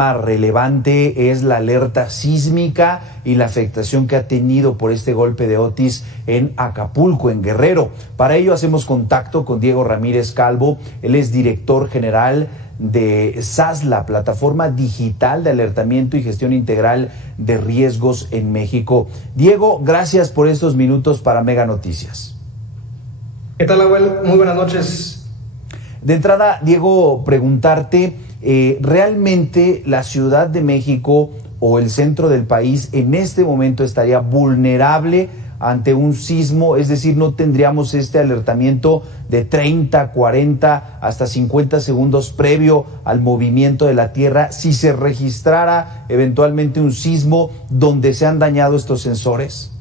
tema relevante es la alerta sísmica y la afectación que ha tenido por este golpe de Otis en Acapulco, en Guerrero. Para ello hacemos contacto con Diego Ramírez Calvo. Él es director general de SASLA, Plataforma Digital de Alertamiento y Gestión Integral de Riesgos en México. Diego, gracias por estos minutos para Mega Noticias. ¿Qué tal, Abuel? Muy buenas noches. De entrada, Diego, preguntarte, ¿realmente la Ciudad de México o el centro del país en este momento estaría vulnerable ante un sismo? Es decir, ¿no tendríamos este alertamiento de 30, 40, hasta 50 segundos previo al movimiento de la Tierra si se registrara eventualmente un sismo donde se han dañado estos sensores?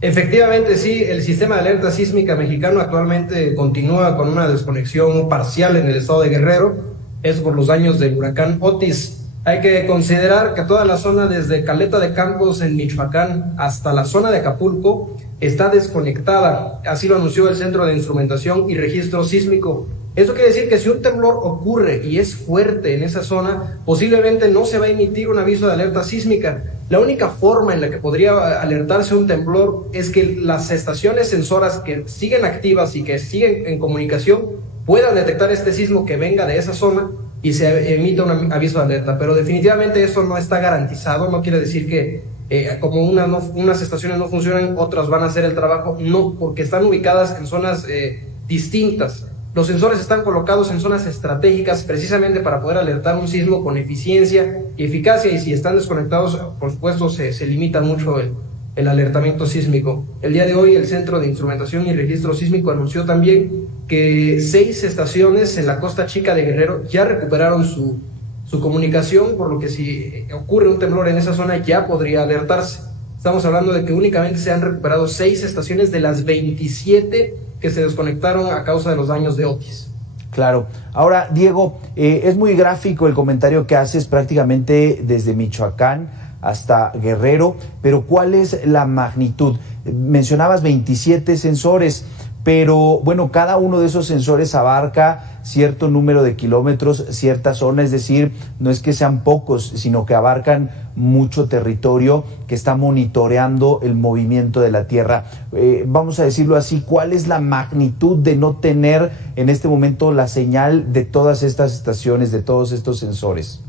Efectivamente, sí, el sistema de alerta sísmica mexicano actualmente continúa con una desconexión parcial en el estado de Guerrero, es por los daños del huracán Otis. Hay que considerar que toda la zona desde Caleta de Campos en Michoacán hasta la zona de Acapulco está desconectada, así lo anunció el Centro de Instrumentación y Registro Sísmico. Eso quiere decir que si un temblor ocurre y es fuerte en esa zona, posiblemente no se va a emitir un aviso de alerta sísmica. La única forma en la que podría alertarse un temblor es que las estaciones sensoras que siguen activas y que siguen en comunicación puedan detectar este sismo que venga de esa zona y se emita un aviso de alerta. Pero definitivamente eso no está garantizado, no quiere decir que como unas estaciones no funcionan, otras van a hacer el trabajo, no, porque están ubicadas en zonas distintas. Los sensores están colocados en zonas estratégicas precisamente para poder alertar un sismo con eficiencia y eficacia, y si están desconectados, por supuesto, se limita mucho el alertamiento sísmico. El día de hoy, el Centro de Instrumentación y Registro Sísmico anunció también que 6 estaciones en la Costa Chica de Guerrero ya recuperaron su comunicación, por lo que si ocurre un temblor en esa zona ya podría alertarse. Estamos hablando de que únicamente se han recuperado 6 estaciones de las 27 que se desconectaron a causa de los daños de Otis. Claro. Ahora, Diego, es muy gráfico el comentario que haces, prácticamente desde Michoacán hasta Guerrero, pero ¿cuál es la magnitud? Mencionabas 27 sensores, pero bueno, cada uno de esos sensores abarca cierto número de kilómetros, cierta zona, es decir, no es que sean pocos, sino que abarcan mucho territorio que está monitoreando el movimiento de la Tierra. Vamos a decirlo así, ¿cuál es la magnitud de no tener en este momento la señal de todas estas estaciones, de todos estos sensores?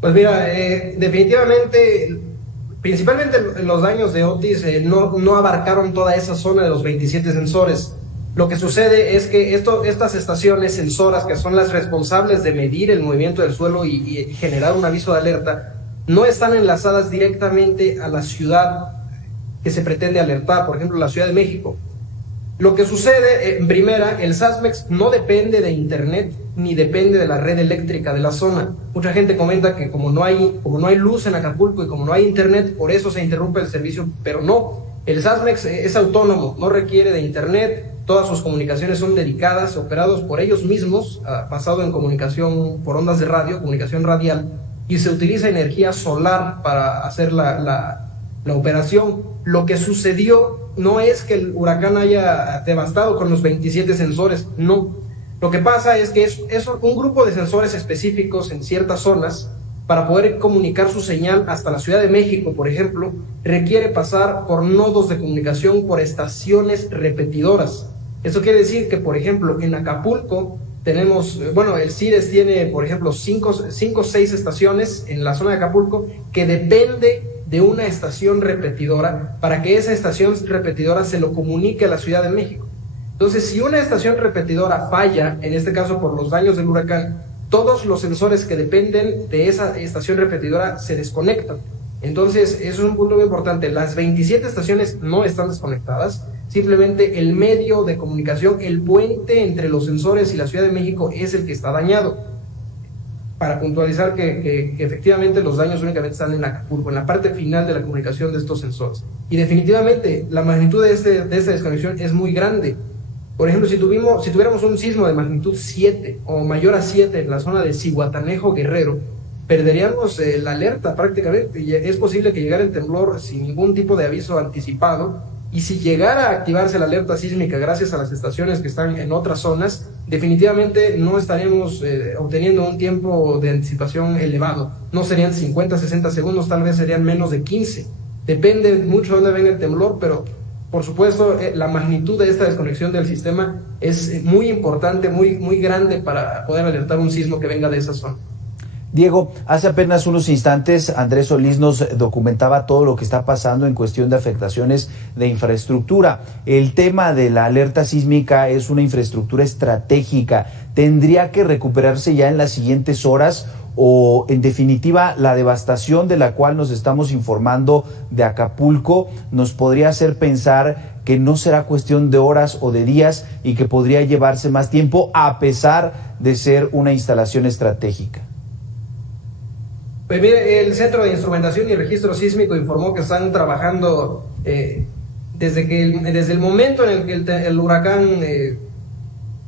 Pues mira, definitivamente, principalmente los daños de Otis no abarcaron toda esa zona de los 27 sensores. Lo que sucede es que estas estaciones sensoras, que son las responsables de medir el movimiento del suelo y generar un aviso de alerta, no están enlazadas directamente a la ciudad que se pretende alertar, por ejemplo, la Ciudad de México. Lo que sucede, en primera, el SASMEX no depende de internet ni depende de la red eléctrica de la zona. Mucha gente comenta que como no hay luz en Acapulco y como no hay internet, por eso se interrumpe el servicio, pero no. El SASMEX es autónomo, no requiere de internet, todas sus comunicaciones son dedicadas, operados por ellos mismos, basado en comunicación por ondas de radio, comunicación radial, y se utiliza energía solar para hacer la operación. Lo que sucedió no es que el huracán haya devastado con los 27 sensores, no. Lo que pasa es que es un grupo de sensores específicos en ciertas zonas. Para poder comunicar su señal hasta la Ciudad de México, por ejemplo, requiere pasar por nodos de comunicación, por estaciones repetidoras. Eso quiere decir que, por ejemplo, en Acapulco tenemos, el CIRES tiene, por ejemplo, 5 o 6 estaciones en la zona de Acapulco que depende de una estación repetidora para que esa estación repetidora se lo comunique a la Ciudad de México. Entonces, si una estación repetidora falla, en este caso por los daños del huracán, todos los sensores que dependen de esa estación repetidora se desconectan. Entonces, eso es un punto muy importante. Las 27 estaciones no están desconectadas, simplemente el medio de comunicación, el puente entre los sensores y la Ciudad de México es el que está dañado. Para puntualizar que efectivamente los daños únicamente están en Acapulco, en la parte final de la comunicación de estos sensores. Y definitivamente la magnitud de esta desconexión es muy grande. Por ejemplo, si tuviéramos un sismo de magnitud 7 o mayor a 7 en la zona de Zihuatanejo, Guerrero, perderíamos la alerta prácticamente. Y es posible que llegara el temblor sin ningún tipo de aviso anticipado Y si llegara a activarse la alerta sísmica gracias a las estaciones que están en otras zonas, definitivamente no estaremos obteniendo un tiempo de anticipación elevado. No serían 50, 60 segundos, tal vez serían menos de 15. Depende mucho de dónde venga el temblor, pero por supuesto la magnitud de esta desconexión del sistema es muy importante, muy grande para poder alertar un sismo que venga de esa zona. Diego, hace apenas unos instantes Andrés Solís nos documentaba todo lo que está pasando en cuestión de afectaciones de infraestructura. El tema de la alerta sísmica es una infraestructura estratégica. ¿Tendría que recuperarse ya en las siguientes horas o, en definitiva, la devastación de la cual nos estamos informando de Acapulco nos podría hacer pensar que no será cuestión de horas o de días y que podría llevarse más tiempo a pesar de ser una instalación estratégica? Pues mire, el Centro de Instrumentación y Registro Sísmico informó que están trabajando desde el momento en el que el huracán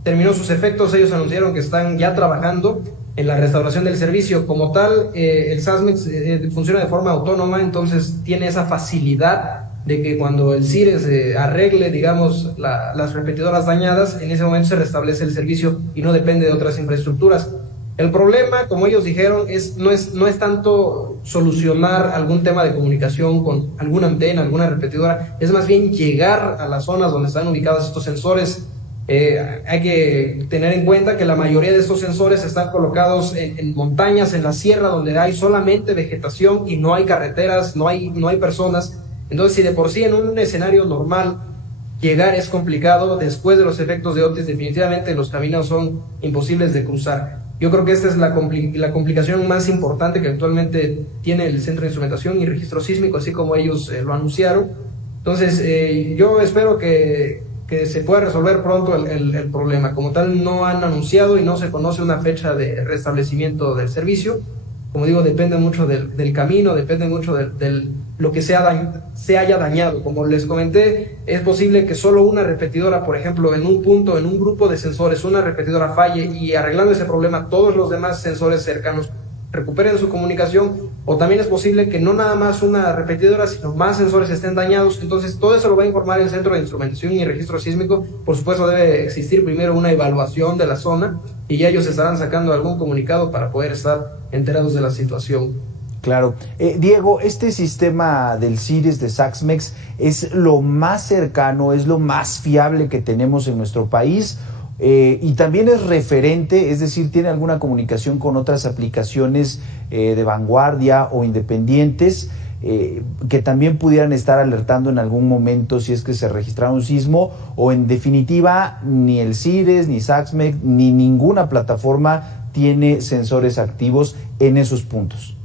terminó sus efectos. Ellos anunciaron que están ya trabajando en la restauración del servicio. Como tal, el SASMEX funciona de forma autónoma, entonces tiene esa facilidad de que cuando el CIRES arregle, digamos, las repetidoras dañadas, en ese momento se restablece el servicio y no depende de otras infraestructuras. El problema, como ellos dijeron, no es tanto solucionar algún tema de comunicación con alguna antena, alguna repetidora, es más bien llegar a las zonas donde están ubicados estos sensores. Hay que tener en cuenta que la mayoría de estos sensores están colocados en montañas, en la sierra, donde hay solamente vegetación y no hay carreteras, no hay personas. Entonces, si de por sí en un escenario normal llegar es complicado, después de los efectos de Otis definitivamente los caminos son imposibles de cruzar. Yo creo que esta es la complicación más importante que actualmente tiene el Centro de Instrumentación y Registro Sísmico, así como ellos lo anunciaron. Entonces, yo espero que se pueda resolver pronto el problema. Como tal, no han anunciado y no se conoce una fecha de restablecimiento del servicio. Como digo, depende mucho del camino, depende mucho de lo que se haya dañado. Como les comenté, es posible que solo una repetidora, por ejemplo, en un punto, en un grupo de sensores, una repetidora falle y arreglando ese problema, todos los demás sensores cercanos recuperen su comunicación, o también es posible que no nada más una repetidora, sino más sensores estén dañados. Entonces, todo eso lo va a informar el Centro de Instrumentación y Registro Sísmico. Por supuesto, debe existir primero una evaluación de la zona y ya ellos estarán sacando algún comunicado para poder estar enterados de la situación. Claro. Diego, este sistema del CIRES, de SASMEX, ¿es lo más cercano, es lo más fiable que tenemos en nuestro país? Y también es referente, es decir, ¿tiene alguna comunicación con otras aplicaciones de vanguardia o independientes que también pudieran estar alertando en algún momento si es que se registrara un sismo? O en definitiva, ni el CIRES, ni SASMEX, ni ninguna plataforma tiene sensores activos en esos puntos.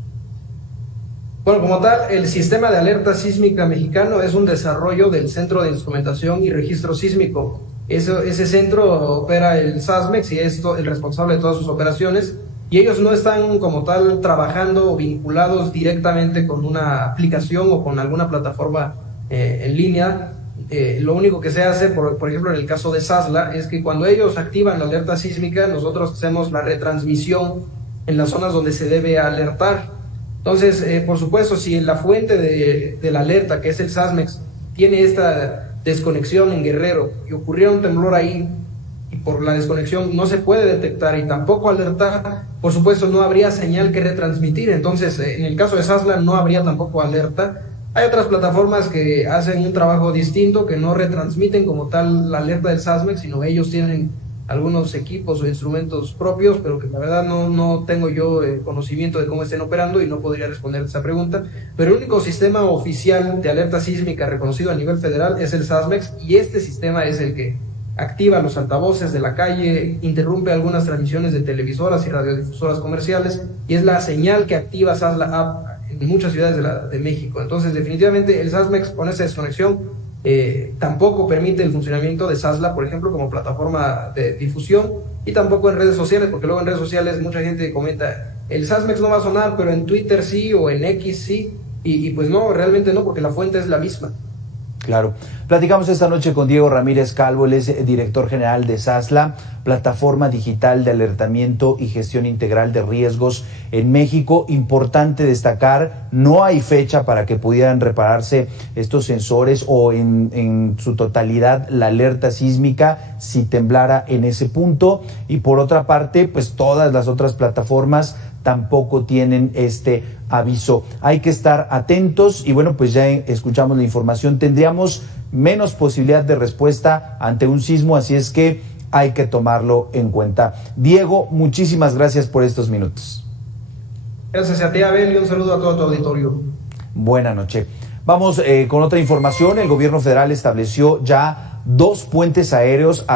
Bueno, como tal, el sistema de alerta sísmica mexicano es un desarrollo del Centro de Instrumentación y Registro Sísmico. Ese centro opera el SASMEX y es el responsable de todas sus operaciones, y ellos no están como tal trabajando o vinculados directamente con una aplicación o con alguna plataforma en línea. Lo único que se hace, por ejemplo, en el caso de SASLA, es que cuando ellos activan la alerta sísmica, nosotros hacemos la retransmisión en las zonas donde se debe alertar. Entonces, por supuesto, si la fuente de la alerta, que es el SASMEX, tiene esta desconexión en Guerrero y ocurrió un temblor ahí y por la desconexión no se puede detectar y tampoco alertar, por supuesto no habría señal que retransmitir. Entonces, en el caso de SASLA no habría tampoco alerta. Hay otras plataformas que hacen un trabajo distinto, que no retransmiten como tal la alerta del SASMEX, sino ellos tienen algunos equipos o instrumentos propios, pero que la verdad no tengo yo conocimiento de cómo estén operando y no podría responder esa pregunta. Pero el único sistema oficial de alerta sísmica reconocido a nivel federal es el SASMEX, y este sistema es el que activa los altavoces de la calle, interrumpe algunas transmisiones de televisoras y radiodifusoras comerciales, y es la señal que activa SASLA App en muchas ciudades de México. Entonces, definitivamente el SASMEX, con esa desconexión, tampoco permite el funcionamiento de SASLA, por ejemplo, como plataforma de difusión, y tampoco en redes sociales, porque luego en redes sociales mucha gente comenta, el SASMEX no va a sonar, pero en Twitter sí, o en X sí, y pues no, realmente no, porque la fuente es la misma. Claro. Platicamos esta noche con Diego Ramírez Calvo, él es director general de SASLA, Plataforma Digital de Alertamiento y Gestión Integral de Riesgos en México. Importante destacar, no hay fecha para que pudieran repararse estos sensores o en su totalidad la alerta sísmica si temblara en ese punto. Y por otra parte, pues todas las otras plataformas tampoco tienen este aviso. Hay que estar atentos y bueno, pues ya escuchamos la información. Tendríamos menos posibilidad de respuesta ante un sismo, así es que hay que tomarlo en cuenta. Diego, muchísimas gracias por estos minutos. Gracias a ti, Abel, y un saludo a todo tu auditorio. Buena noche. Vamos con otra información. El gobierno federal estableció ya 2 puentes aéreos